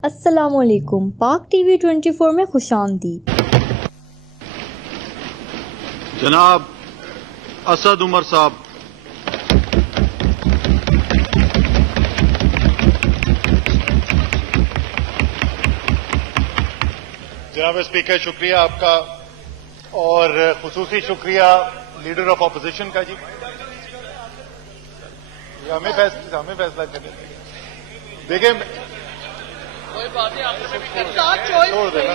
अस्सलामुअलैकुम। पाक टीवी 24 में खुशामदीद। जनाब असद उमर साहब। जनाब स्पीकर, शुक्रिया आपका और खुसूसी शुक्रिया लीडर ऑफ ऑपोजिशन का जी। हमें फैसला करने देखिए, कोई बात नहीं, आपको छोड़ देना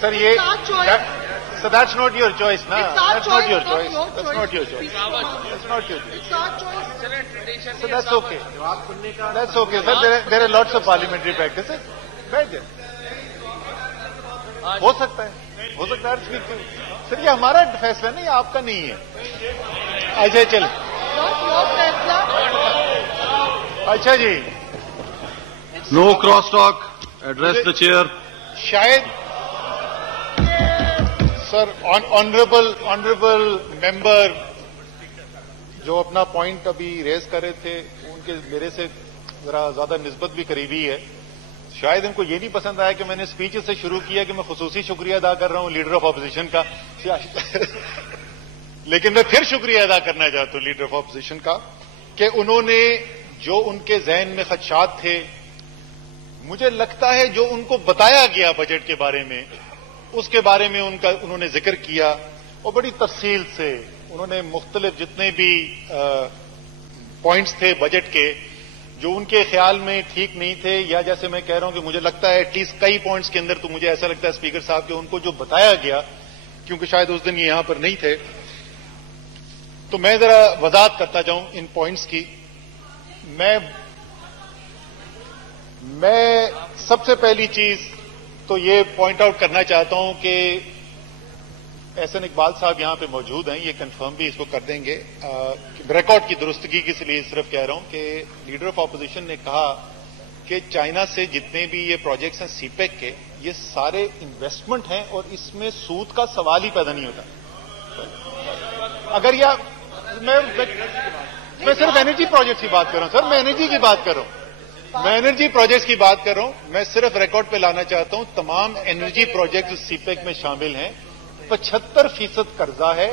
सर। ये so that's not your choice ना, that's not your choice, that's not your choice, that's not your choice, so that's okay, that's okay sir, there are lots of parliamentary practices, बैठ जाए, हो सकता है स्पीक सर, ये हमारा फैसला नहीं, आपका नहीं है। अच्छा चल, अच्छा जी, no cross talk, address the chair. शायद सर ऑनरेबल मेंबर जो अपना पॉइंट अभी रेज कर रहे थे, उनके मेरे से जरा ज्यादा निस्बत भी करीबी है। शायद इनको ये नहीं पसंद आया कि मैंने स्पीच से शुरू किया कि मैं खुसूसी शुक्रिया अदा कर रहा हूं लीडर ऑफ ऑपोजिशन का लेकिन मैं फिर शुक्रिया अदा करना चाहता हूं लीडर ऑफ ऑपोजिशन का कि उन्होंने जो उनके जहन में खदशात थे, मुझे लगता है जो उनको बताया गया बजट के बारे में, उसके बारे में उन्होंने जिक्र किया और बड़ी तफसील से उन्होंने मुख्तलिफ जितने भी पॉइंट्स थे बजट के, जो उनके ख्याल में ठीक नहीं थे, या जैसे मैं कह रहा हूं कि मुझे लगता है एटलीस्ट कई पॉइंट्स के अंदर तो मुझे ऐसा लगता है स्पीकर साहब कि उनको जो बताया गया, क्योंकि शायद उस दिन ये यहां पर नहीं थे, तो मैं जरा वजाहत करता जाऊं इन पॉइंट्स की। मैं सबसे पहली चीज तो ये पॉइंट आउट करना चाहता हूं कि एहसन इकबाल साहब यहां पे मौजूद हैं, ये कंफर्म भी इसको कर देंगे, रिकॉर्ड की दुरुस्तगी के लिए सिर्फ कह रहा हूं कि लीडर ऑफ ऑपोजिशन ने कहा कि चाइना से जितने भी ये प्रोजेक्ट्स हैं सीपेक के, ये सारे इन्वेस्टमेंट हैं और इसमें सूद का सवाल ही पैदा नहीं होता। अगर यह मैं सिर्फ एनर्जी प्रोजेक्ट की बात कर रहा हूं सर, मैं एनर्जी की बात कर रहा हूं, मैं एनर्जी प्रोजेक्ट्स की बात कर रहा हूं। मैं सिर्फ रिकॉर्ड पे लाना चाहता हूं, तमाम एनर्जी प्रोजेक्ट सीपेक में शामिल हैं, 75% कर्जा है,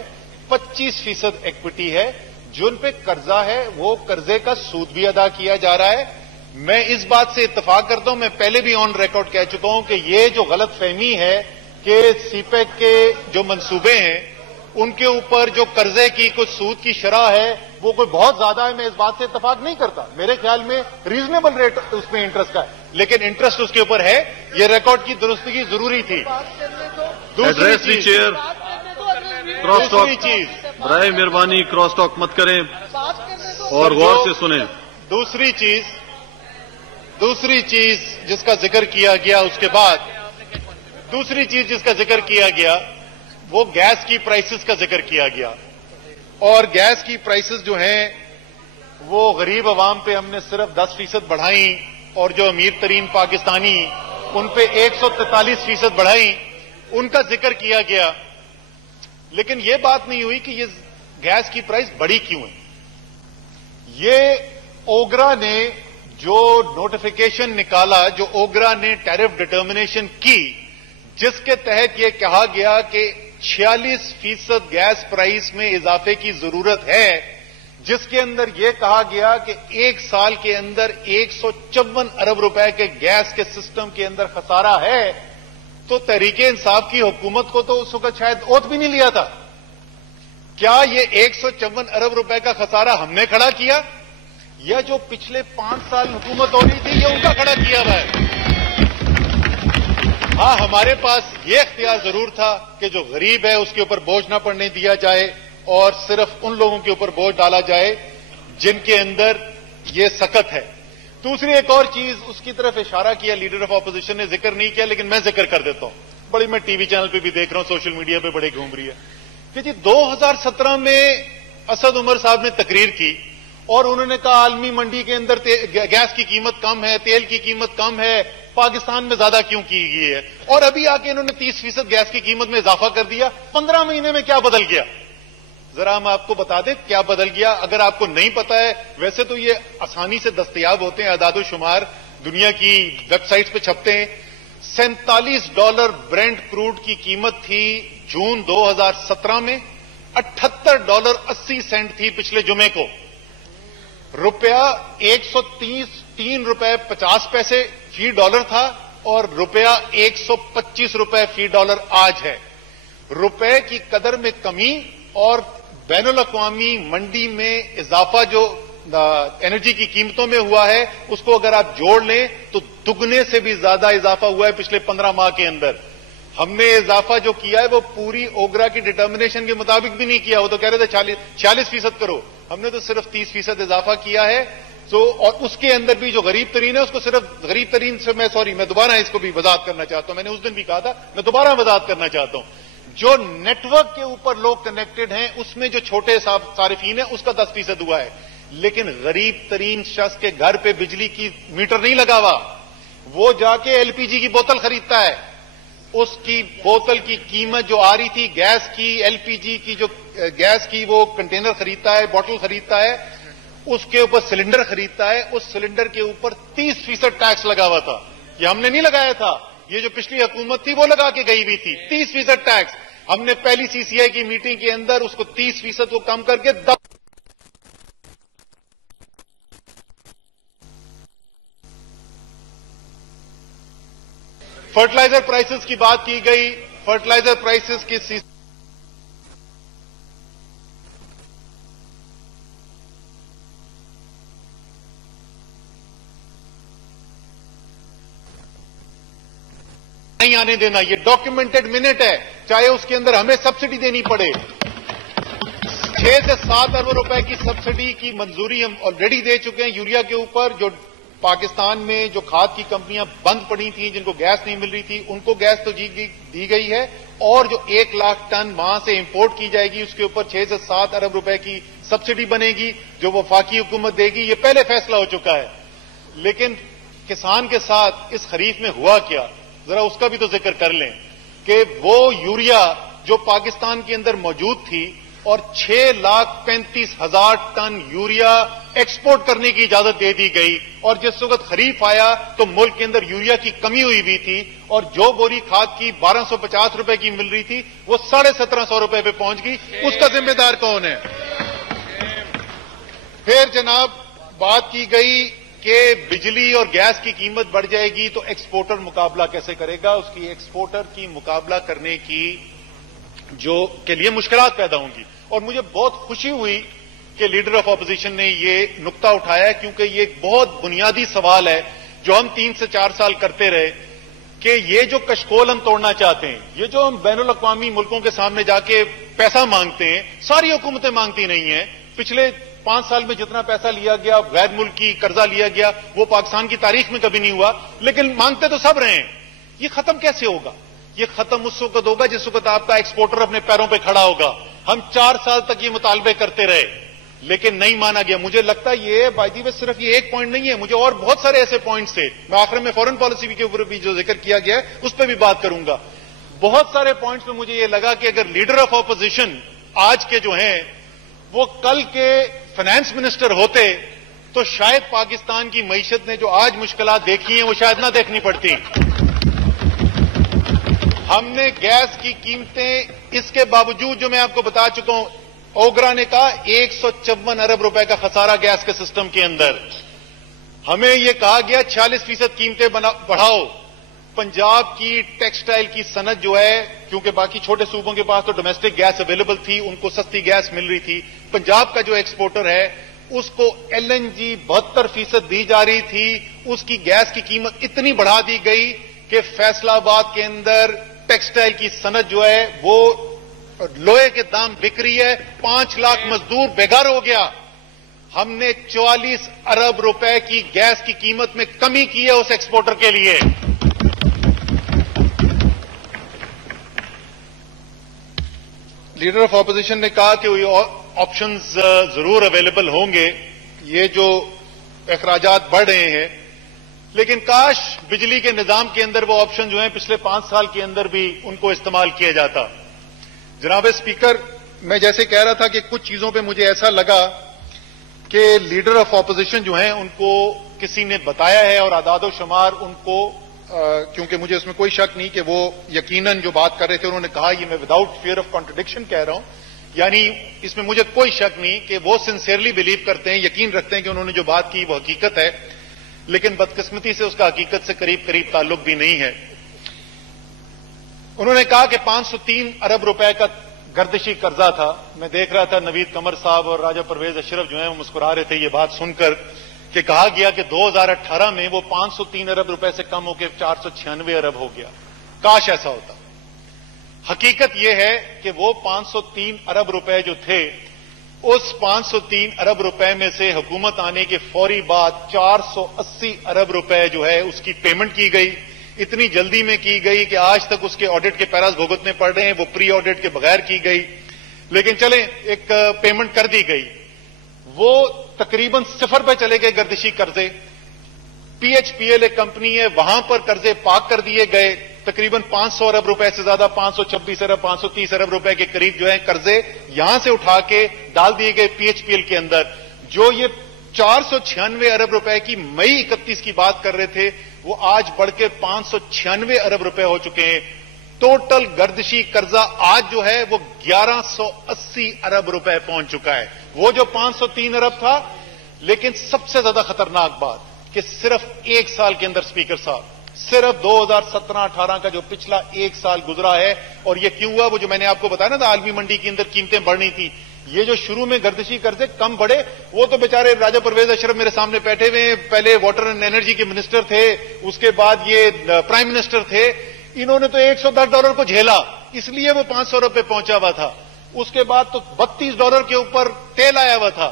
25% इक्विटी है, जिन पे कर्जा है वो कर्जे का सूद भी अदा किया जा रहा है। मैं इस बात से इत्तेफाक करता हूं, मैं पहले भी ऑन रिकॉर्ड कह चुका हूं कि ये जो गलतफहमी है कि सीपेक के जो मंसूबे हैं उनके ऊपर जो कर्जे की कुछ सूद की शरह है वो कोई बहुत ज्यादा है, मैं इस बात से इत्तेफाक नहीं करता। मेरे ख्याल में रीजनेबल रेट उसमें इंटरेस्ट का है, लेकिन इंटरेस्ट उसके ऊपर है, ये रिकॉर्ड की दुरुस्तगी जरूरी थी। दूसरी चीज, क्रॉस टॉक, बराए मेहरबानी क्रॉस टॉक मत करें और गौर से सुने। दूसरी चीज जिसका जिक्र किया गया, उसके बाद दूसरी चीज जिसका जिक्र किया गया वो गैस की प्राइसेस का जिक्र किया गया, और गैस की प्राइसेस जो हैं वो गरीब अवाम पे हमने सिर्फ 10% बढ़ाई और जो अमीर तरीन पाकिस्तानी उन पे 143% बढ़ाई, उनका जिक्र किया गया। लेकिन ये बात नहीं हुई कि ये गैस की प्राइस बढ़ी क्यों है। ये ओगरा ने जो नोटिफिकेशन निकाला, जो ओगरा ने टैरिफ डिटर्मिनेशन की, जिसके तहत यह कहा गया कि 46% गैस प्राइस में इजाफे की जरूरत है, जिसके अंदर यह कहा गया कि एक साल के अंदर 154 अरब रुपए के गैस के सिस्टम के अंदर खसारा है, तो तहरीके इंसाफ की हुकूमत को तो उस वक्त शायद ओथ भी नहीं लिया था। क्या ये 154 अरब रुपए का खसारा हमने खड़ा किया, या जो पिछले 5 साल हुकूमत हो रही थी ये उनका खड़ा किया हुआ है? हाँ, हमारे पास ये इख्तियार जरूर था कि जो गरीब है उसके ऊपर बोझ ना पड़ने दिया जाए और सिर्फ उन लोगों के ऊपर बोझ डाला जाए जिनके अंदर ये सकत है। दूसरी एक और चीज उसकी तरफ इशारा किया लीडर ऑफ ऑपोजिशन ने, जिक्र नहीं किया लेकिन मैं जिक्र कर देता हूं, बड़ी मैं टीवी चैनल पे भी देख रहा हूं, सोशल मीडिया पे बड़ी घूम रही है कि जी 2017 में असद उमर साहब ने तकरीर की और उन्होंने कहा आलमी मंडी के अंदर गैस की कीमत कम है, तेल की कीमत कम है, पाकिस्तान में ज्यादा क्यों की गई है, और अभी आके इन्होंने 30% गैस की कीमत में इजाफा कर दिया। 15 महीने में क्या बदल गया? जरा हम आपको बता दें क्या बदल गया। अगर आपको नहीं पता है, वैसे तो ये आसानी से दस्तयाब होते हैं, आदादो शुमार दुनिया की वेबसाइट्स पे छपते हैं। $47 ब्रेंट क्रूड की कीमत थी जून 2017 में, $78.80 थी पिछले जुमे को। रुपया 133 रुपए 50 पैसे फी डॉलर था और रुपया 125 रुपए फी डॉलर आज है। रुपए की कदर में कमी और बैनुल अक़वामी मंडी में इजाफा जो एनर्जी की कीमतों में हुआ है, उसको अगर आप जोड़ लें तो दुगने से भी ज्यादा इजाफा हुआ है पिछले 15 माह के अंदर। हमने इजाफा जो किया है वो पूरी ओगरा की डिटर्मिनेशन के मुताबिक भी नहीं किया। वो तो कह रहे थे 46% करो, हमने तो सिर्फ 30% इजाफा किया है। और उसके अंदर भी जो गरीब तरीन है उसको सिर्फ गरीब तरीन से मैं दोबारा इसको भी वजाहत करना चाहता हूं। मैंने उस दिन भी कहा था, मैं दोबारा वजाहत करना चाहता हूं। जो नेटवर्क के ऊपर लोग कनेक्टेड हैं उसमें जो छोटे सारिफीन है उसका 10% हुआ है, लेकिन गरीब तरीन शख्स के घर पे बिजली की मीटर नहीं लगा हुआ, वो जाके एलपीजी की बोतल खरीदता है। उसकी बोतल की कीमत जो आ रही थी गैस की, एलपीजी की जो गैस की वो कंटेनर खरीदता है, बोतल खरीदता है, उसके ऊपर सिलेंडर खरीदता है, उस सिलेंडर के ऊपर 30% टैक्स लगा हुआ था। ये हमने नहीं लगाया था, ये जो पिछली हुकूमत थी वो लगा के गई हुई थी। 30% टैक्स हमने पहली सीसीआई की मीटिंग के अंदर उसको 30% को कम करके फर्टिलाइजर प्राइसेस की बात की गई। फर्टिलाइजर प्राइसेस की नहीं आने देना, ये डॉक्यूमेंटेड मिनट है, चाहे उसके अंदर हमें सब्सिडी देनी पड़े। 6 से 7 अरब रुपए की सब्सिडी की मंजूरी हम ऑलरेडी दे चुके हैं यूरिया के ऊपर। जो पाकिस्तान में जो खाद की कंपनियां बंद पड़ी थी, जिनको गैस नहीं मिल रही थी, उनको गैस तो दी गई है, और जो 1 लाख टन वहां से इंपोर्ट की जाएगी उसके ऊपर 6 से 7 अरब रुपए की सब्सिडी बनेगी जो वफाकी हुकूमत देगी। ये पहले फैसला हो चुका है। लेकिन किसान के साथ इस खरीफ में हुआ क्या, जरा उसका भी तो जिक्र कर लें कि वो यूरिया जो पाकिस्तान के अंदर मौजूद थी और 6,35,000 टन यूरिया एक्सपोर्ट करने की इजाजत दे दी गई, और जिस वक्त खरीफ आया तो मुल्क के अंदर यूरिया की कमी हुई भी थी, और जो बोरी खाद की 1250 रुपए की मिल रही थी वो 1750 रुपए पे पहुंच गई। उसका जिम्मेदार कौन है? फिर जनाब बात की गई कि बिजली और गैस की कीमत बढ़ जाएगी तो एक्सपोर्टर मुकाबला कैसे करेगा। उसकी एक्सपोर्टर की मुकाबला करने की के लिए मुश्किलात पैदा होंगी। और मुझे बहुत खुशी हुई कि लीडर ऑफ ऑपोजिशन ने ये नुक्ता उठाया, क्योंकि ये एक बहुत बुनियादी सवाल है जो हम 3 से 4 साल करते रहे कि ये जो कशकोल हम तोड़ना चाहते हैं, ये जो हम बैनुल अक़वामी मुल्कों के सामने जाके पैसा मांगते हैं, सारी हुकूमतें मांगती नहीं है। पिछले 5 साल में जितना पैसा लिया गया, गैर मुल्की कर्जा लिया गया, वो पाकिस्तान की तारीख में कभी नहीं हुआ, लेकिन मांगते तो सब रहे हैं। ये खत्म कैसे होगा? ये खत्म उस वक्त होगा जिस वक्त आपका एक्सपोर्टर अपने पैरों पर खड़ा होगा। हम 4 साल तक ये मुतालबे करते रहे लेकिन नहीं माना गया। मुझे लगता है ये बाय द वे सिर्फ ये एक पॉइंट नहीं है, मुझे और बहुत सारे ऐसे पॉइंट्स थे। मैं आखिर में फॉरेन पॉलिसी के ऊपर भी जो जिक्र किया गया है उस पर भी बात करूंगा। बहुत सारे पॉइंट्स में मुझे ये लगा कि अगर लीडर ऑफ ऑपोजिशन आज के जो हैं वो कल के फाइनेंस मिनिस्टर होते तो शायद पाकिस्तान की मईशत ने जो आज मुश्किलात देखी हैं वो शायद ना देखनी पड़ती। हमने गैस की कीमतें, इसके बावजूद जो मैं आपको बता चुका हूं, ओगरा ने कहा 154 अरब रुपए का खसारा गैस के सिस्टम के अंदर। हमें यह कहा गया 46% कीमतें बढ़ाओ। पंजाब की टेक्सटाइल की सनत जो है, क्योंकि बाकी छोटे सूबों के पास तो डोमेस्टिक गैस अवेलेबल थी, उनको सस्ती गैस मिल रही थी। पंजाब का जो एक्सपोर्टर है उसको एलएनजी 72% दी जा रही थी। उसकी गैस की कीमत इतनी बढ़ा दी गई कि फैसलाबाद के अंदर टेक्सटाइल की सनत जो है वो लोहे के दाम बिक रही है। 5 लाख मजदूर बेघर हो गया। हमने 44 अरब रुपए की गैस की कीमत में कमी की है उस एक्सपोर्टर के लिए। लीडर ऑफ ऑपोजिशन ने कहा कि ऑप्शंस जरूर अवेलेबल होंगे, ये जो अखराजात बढ़ रहे हैं, लेकिन काश बिजली के निजाम के अंदर वो ऑप्शन जो है पिछले 5 साल के अंदर भी उनको इस्तेमाल किया जाता। जनाब स्पीकर, मैं जैसे कह रहा था कि कुछ चीजों पे मुझे ऐसा लगा कि लीडर ऑफ ऑपोजिशन जो हैं उनको किसी ने बताया है और आदादो शुमार उनको क्योंकि मुझे उसमें कोई शक नहीं कि वो यकीनन जो बात कर रहे थे उन्होंने कहा, ये मैं विदाउट फियर ऑफ कॉन्ट्रडिक्शन कह रहा हूं, यानी इसमें मुझे कोई शक नहीं कि वो सिंसियरली बिलीव करते हैं, यकीन रखते हैं कि उन्होंने जो बात की वो हकीकत है, लेकिन बदकिस्मती से उसका हकीकत से करीब करीब ताल्लुक भी नहीं है। उन्होंने कहा कि 503 अरब रुपए का गर्दिशी कर्जा था। मैं देख रहा था नवीद कमर साहब और राजा परवेज अशरफ जो है वो मुस्कुरा रहे थे ये बात सुनकर कि कहा गया कि 2018 में वो 503 अरब रुपए से कम होकर 496 अरब हो गया। काश ऐसा होता। हकीकत यह है कि वो 503 अरब रुपए जो थे, उस 503 अरब रुपए में से हुकूमत आने के फौरी बाद 480 अरब रुपए जो है उसकी पेमेंट की गई। इतनी जल्दी में की गई कि आज तक उसके ऑडिट के पैरास भुगतने पड़ रहे हैं, वो प्री ऑडिट के बगैर की गई, लेकिन चले एक पेमेंट कर दी गई। वो तकरीबन 0 पे चले गए गर्दिशी कर्जे। पीएचपीएल एक कंपनी है, वहां पर कर्जे पाक कर दिए गए। तकरीबन 500 अरब रुपए से ज्यादा, 526 अरब 530 अरब रुपए के करीब जो है कर्जे यहां से उठा के डाल दिए गए पीएचपीएल के अंदर। जो ये 496 अरब रुपए की मई 31 की बात कर रहे थे, वो आज बढ़कर 596 अरब रुपए हो चुके हैं। टोटल गर्दिशी कर्जा आज जो है वो 1180 अरब रुपए पहुंच चुका है। वो जो 503 अरब था, लेकिन सबसे ज्यादा खतरनाक बात कि सिर्फ एक साल के अंदर स्पीकर साहब, सिर्फ 2017-18 का जो पिछला एक साल गुजरा है, और ये क्यों हुआ, वो जो मैंने आपको बताया ना था आलमी मंडी के अंदर कीमतें बढ़नी थी, ये जो शुरू में गर्दिशी कर्जे कम बढ़े, वो तो बेचारे राजा परवेज अशरफ मेरे सामने बैठे हुए हैं, पहले वाटर एंड एनर्जी के मिनिस्टर थे, उसके बाद ये प्राइम मिनिस्टर थे, इन्होंने तो $110 को झेला, इसलिए वो 500 रुपए पहुंचा हुआ था। उसके बाद तो $32 के ऊपर तेल आया हुआ था।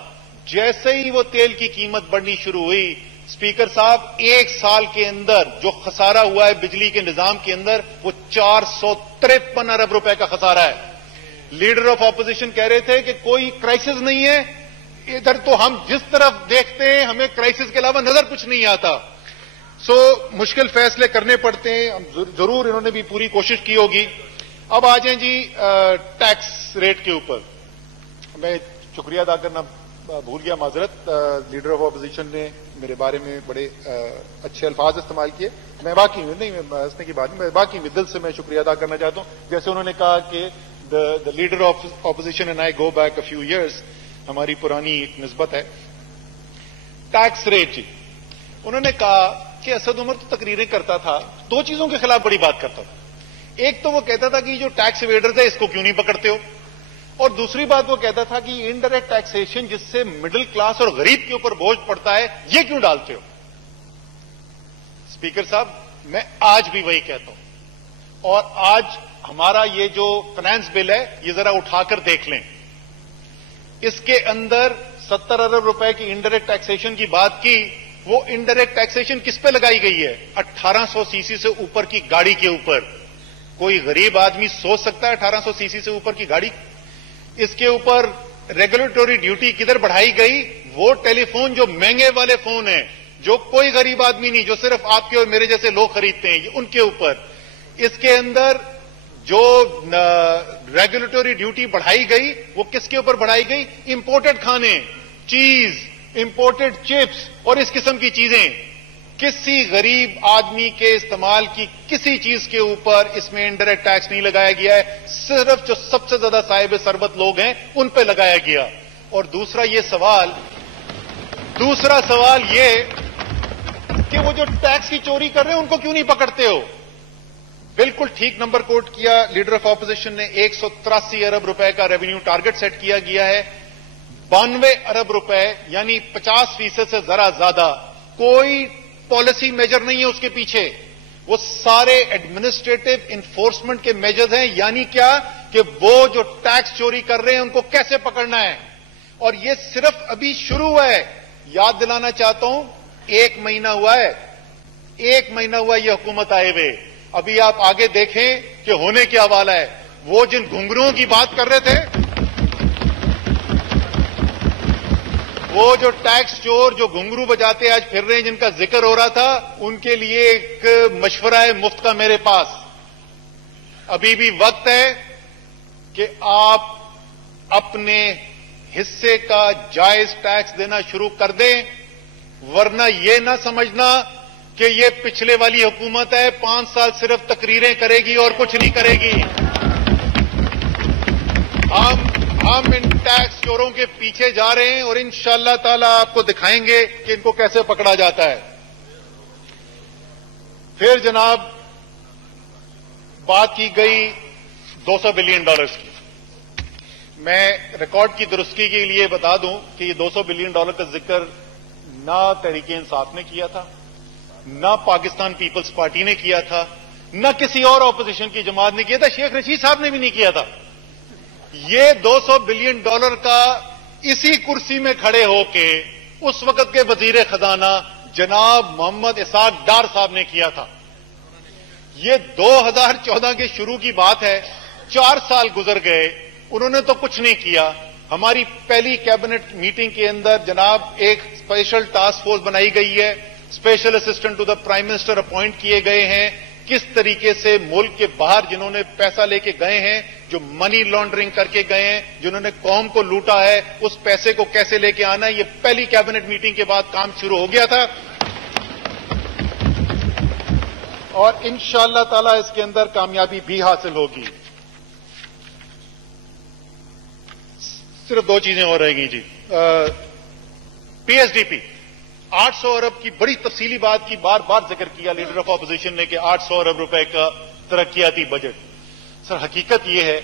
जैसे ही वो तेल की कीमत बढ़नी शुरू हुई, स्पीकर साहब, एक साल के अंदर जो खसारा हुआ है बिजली के निजाम के अंदर, वो 453 अरब रुपए का खसारा है। लीडर ऑफ ऑपोजिशन कह रहे थे कि कोई क्राइसिस नहीं है, इधर तो हम जिस तरफ देखते हैं हमें क्राइसिस के अलावा नजर कुछ नहीं आता। मुश्किल फैसले करने पड़ते हैं, जरूर इन्होंने भी पूरी कोशिश की होगी। अब आ जाए जी टैक्स रेट के ऊपर। मैं शुक्रिया अदा करना भूल गया, माजरत। लीडर ऑफ ऑपोजिशन ने मेरे बारे में बड़े अच्छे अल्फाज इस्तेमाल किए। मैं बाकी नहीं, मैं हंसने की बात नहीं, मैं बाकी दिल से मैं शुक्रिया अदा करना चाहता हूं। जैसे उन्होंने कहा कि the leader of opposition and I go back a few years, हमारी पुरानी एक निस्बत है। टैक्स रेट जी, उन्होंने कहा कि असद उमर तो तकरीरें करता था, दो चीजों के खिलाफ बड़ी बात करता था। एक तो वो कहता था कि जो टैक्स एवेडर्स है इसको क्यों नहीं पकड़ते हो, और दूसरी बात वो कहता था कि इनडायरेक्ट टैक्सेशन जिससे मिडिल क्लास और गरीब के ऊपर बोझ पड़ता है, ये क्यों डालते हो। स्पीकर साहब, मैं आज भी वही कहता हूं, और आज हमारा ये जो फाइनेंस बिल है ये जरा उठाकर देख लें। इसके अंदर 70 अरब रुपए की इनडायरेक्ट टैक्सेशन की बात की। वो इनडायरेक्ट टैक्सेशन किस पे लगाई गई है? 1800 सीसी से ऊपर की गाड़ी के ऊपर। कोई गरीब आदमी सोच सकता है 1800 सीसी से ऊपर की गाड़ी? इसके ऊपर रेगुलेटरी ड्यूटी किधर बढ़ाई गई? वो टेलीफोन जो महंगे वाले फोन हैं, जो कोई गरीब आदमी नहीं, जो सिर्फ आपके और मेरे जैसे लोग खरीदते हैं, उनके ऊपर। इसके अंदर जो रेगुलेटरी ड्यूटी बढ़ाई गई, वो किसके ऊपर बढ़ाई गई? इंपोर्टेड खाने, चीज, इंपोर्टेड चिप्स और इस किस्म की चीजें। किसी गरीब आदमी के इस्तेमाल की किसी चीज के ऊपर इसमें इनडायरेक्ट टैक्स नहीं लगाया गया है। सिर्फ जो सबसे ज्यादा साहिब सरबत लोग हैं उन पे लगाया गया। और दूसरा सवाल ये कि वो जो टैक्स की चोरी कर रहे हैं उनको क्यों नहीं पकड़ते हो? बिल्कुल ठीक नंबर कोट किया लीडर ऑफ ऑपोजिशन ने। 183 अरब रुपए का रेवेन्यू टारगेट सेट किया गया है। 92 अरब रुपए यानी 50% से जरा ज्यादा। कोई पॉलिसी मेजर नहीं है उसके पीछे, वो सारे एडमिनिस्ट्रेटिव इन्फोर्समेंट के मेजर्स हैं। यानी क्या कि वो जो टैक्स चोरी कर रहे हैं उनको कैसे पकड़ना है। और ये सिर्फ अभी शुरू हुआ है। याद दिलाना चाहता हूं, 1 महीना हुआ है, 1 महीना हुआ ये हुकूमत आए हुए। अभी आप आगे देखें कि होने क्या वाला है। वो जिन घुंघरुओं की बात कर रहे थे, वो जो टैक्स चोर जो घुंघरू बजाते आज फिर रहे हैं, जिनका जिक्र हो रहा था, उनके लिए एक मशवरा है मुफ्त का मेरे पास। अभी भी वक्त है कि आप अपने हिस्से का जायज टैक्स देना शुरू कर दें, वरना ये ना समझना कि ये पिछले वाली हुकूमत है, 5 साल सिर्फ तकरीरें करेगी और कुछ नहीं करेगी। हम इन टैक्स चोरों के पीछे जा रहे हैं और इंशाअल्लाह ताला आपको दिखाएंगे कि इनको कैसे पकड़ा जाता है। फिर जनाब बात की गई $200 बिलियन की। मैं रिकॉर्ड की दुरुस्ती के लिए बता दूं कि ये $200 बिलियन का जिक्र ना तहरीके इंसाफ ने किया था, ना पाकिस्तान पीपल्स पार्टी ने किया था, ना किसी और ऑपोजिशन की जमात ने किया था, शेख रशीद साहब ने भी नहीं किया था। ये $200 बिलियन का इसी कुर्सी में खड़े होके उस वक्त के वजीर खजाना जनाब मोहम्मद इसाक डार साहब ने किया था। ये 2014 के शुरू की बात है, 4 साल गुजर गए, उन्होंने तो कुछ नहीं किया। हमारी पहली कैबिनेट मीटिंग के अंदर जनाब एक स्पेशल टास्क फोर्स बनाई गई है, special assistant to the prime minister appoint किए गए हैं। किस तरीके से मुल्क के बाहर जिन्होंने पैसा लेके गए हैं, जो मनी लॉन्ड्रिंग करके गए हैं, जिन्होंने कौम को लूटा है, उस पैसे को कैसे लेके आना है, ये पहली कैबिनेट मीटिंग के बाद काम शुरू हो गया था और इंशाअल्लाह ताला इसके अंदर कामयाबी भी हासिल होगी। सिर्फ 2 चीजें और रहेंगी जी। पीएसडीपी 800 अरब की बड़ी तफसीली बात की, बार बार जिक्र किया लीडर ऑफ ऑपोजिशन ने कि 800 अरब रुपए का तरक्याती बजट। सर हकीकत यह है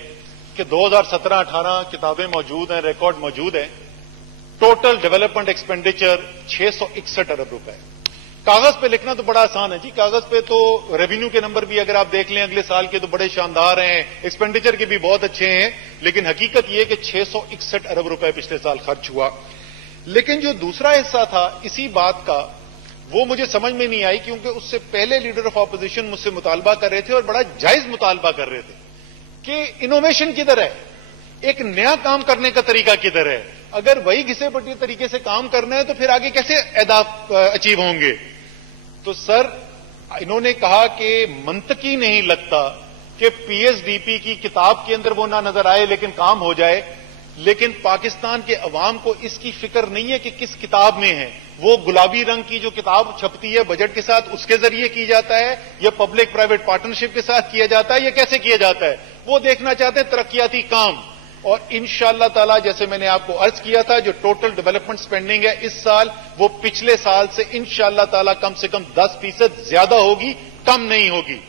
कि 2017-18 किताबें मौजूद हैं, रिकॉर्ड मौजूद है। टोटल डेवलपमेंट एक्सपेंडिचर 661 अरब रुपए। कागज पे लिखना तो बड़ा आसान है जी, कागज पे तो रेवेन्यू के नंबर भी अगर आप देख लें अगले साल के तो बड़े शानदार हैं, एक्सपेंडिचर के भी बहुत अच्छे हैं, लेकिन हकीकत यह है कि 661 अरब रुपए पिछले साल खर्च हुआ। लेकिन जो दूसरा हिस्सा था इसी बात का, वो मुझे समझ में नहीं आई, क्योंकि उससे पहले लीडर ऑफ ऑपोजिशन मुझसे मुतालबा कर रहे थे और बड़ा जायज मुतालबा कर रहे थे कि इनोवेशन किधर है, एक नया काम करने का तरीका किधर है। अगर वही घिसे पटी तरीके से काम करना है तो फिर आगे कैसे अहदाफ अचीव होंगे। तो सर इन्होंने कहा कि मंतकी नहीं लगता कि पीएसडीपी की किताब के अंदर वो ना नजर आए लेकिन काम हो जाए। लेकिन पाकिस्तान के अवाम को इसकी फिक्र नहीं है कि किस किताब में है। वो गुलाबी रंग की जो किताब छपती है बजट के साथ, उसके जरिए की जाता है या पब्लिक प्राइवेट पार्टनरशिप के साथ किया जाता है या कैसे किया जाता है। वो देखना चाहते हैं तरक्याती काम। और इंशाअल्लाह ताला जैसे मैंने आपको अर्ज किया था, जो टोटल डेवलपमेंट स्पेंडिंग है इस साल, वो पिछले साल से इंशाअल्लाह ताला कम से कम 10% ज्यादा होगी, कम नहीं होगी।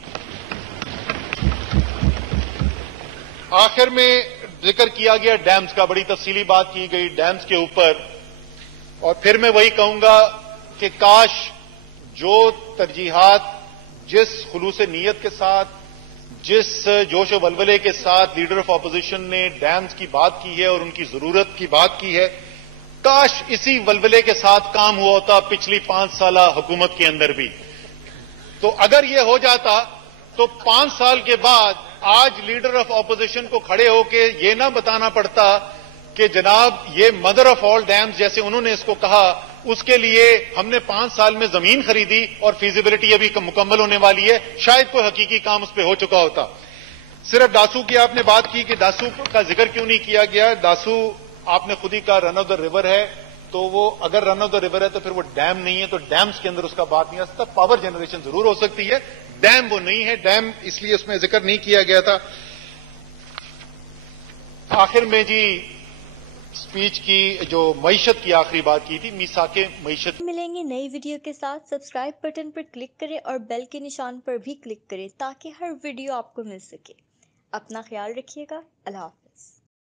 आखिर में जिक्र किया गया डैम्स का, बड़ी तफसीली बात की गई डैम्स के ऊपर। और फिर मैं वही कहूंगा कि काश जो तरजीहात जिस खुलूस नीयत के साथ, जिस जोश और वलवले के साथ लीडर ऑफ ऑपोजिशन ने डैम्स की बात की है और उनकी जरूरत की बात की है, काश इसी वलवले के साथ काम हुआ होता पिछली 5 साल हुकूमत के अंदर भी। तो अगर यह हो जाता तो 5 साल के बाद आज लीडर ऑफ ऑपोजिशन को खड़े होके ये ना बताना पड़ता कि जनाब ये मदर ऑफ ऑल डैम्स जैसे उन्होंने इसको कहा, उसके लिए हमने 5 साल में जमीन खरीदी और फीजिबिलिटी अभी मुकम्मल होने वाली है, शायद कोई हकीकी काम उस पर हो चुका होता। सिर्फ दासू की आपने बात की कि दासू का जिक्र क्यों नहीं किया गया। दासू आपने खुद ही कहा रन ऑफ द रिवर है, तो वो अगर रन ऑफ द रिवर है तो फिर वो डैम नहीं है, तो डैम्स के अंदर उसका बात नहीं आ सकता। पावर जनरेशन जरूर हो सकती है, डैम वो नहीं है, डैम इसलिए उसमें जिक्र नहीं किया गया था। आखिर में जी स्पीच की जो मईशत की आखिरी बात की थी, मीसाके मईशत। मिलेंगे नई वीडियो के साथ। सब्सक्राइब बटन पर क्लिक करें और बेल के निशान पर भी क्लिक करें ताकि हर वीडियो आपको मिल सके। अपना ख्याल रखिएगा। अल्लाह हाफिज।